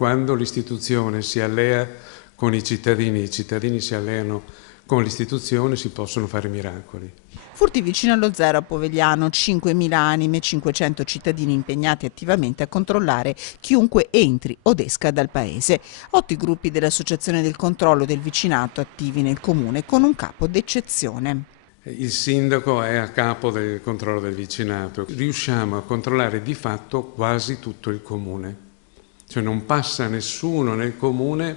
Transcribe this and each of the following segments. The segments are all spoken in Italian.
quando l'istituzione si allea con i cittadini si alleano con l'istituzione, si possono fare miracoli. Furti vicino allo zero a Povegliano, 5.000 anime, 500 cittadini impegnati attivamente a controllare chiunque entri od esca dal paese. 8 i gruppi dell'Associazione del Controllo del Vicinato attivi nel comune con un capo d'eccezione. Il sindaco è a capo del controllo del vicinato. Riusciamo a controllare di fatto quasi tutto il comune. Cioè non passa nessuno nel comune,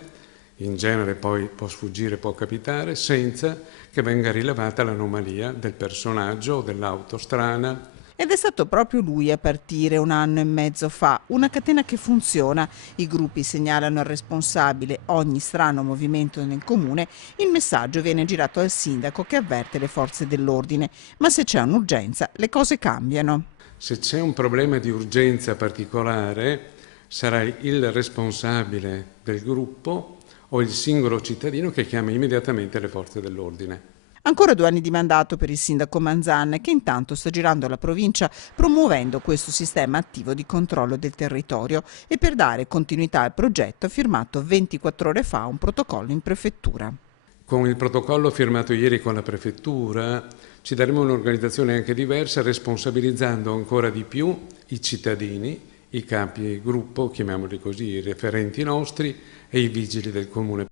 in genere poi può sfuggire, può capitare, senza che venga rilevata l'anomalia del personaggio o dell'auto strana. Ed è stato proprio lui a partire 1 anno e mezzo fa, una catena che funziona. I gruppi segnalano al responsabile ogni strano movimento nel comune, il messaggio viene girato al sindaco che avverte le forze dell'ordine, ma se c'è un'urgenza le cose cambiano. Se c'è un problema di urgenza particolare sarà il responsabile del gruppo o il singolo cittadino che chiama immediatamente le forze dell'ordine. Ancora 2 anni di mandato per il sindaco Manzan, che intanto sta girando la provincia promuovendo questo sistema attivo di controllo del territorio e per dare continuità al progetto ha firmato 24 ore fa un protocollo in prefettura. Con il protocollo firmato ieri con la prefettura ci daremo un'organizzazione anche diversa, responsabilizzando ancora di più i cittadini, i capi gruppo, chiamiamoli così, i referenti nostri e i vigili del comune.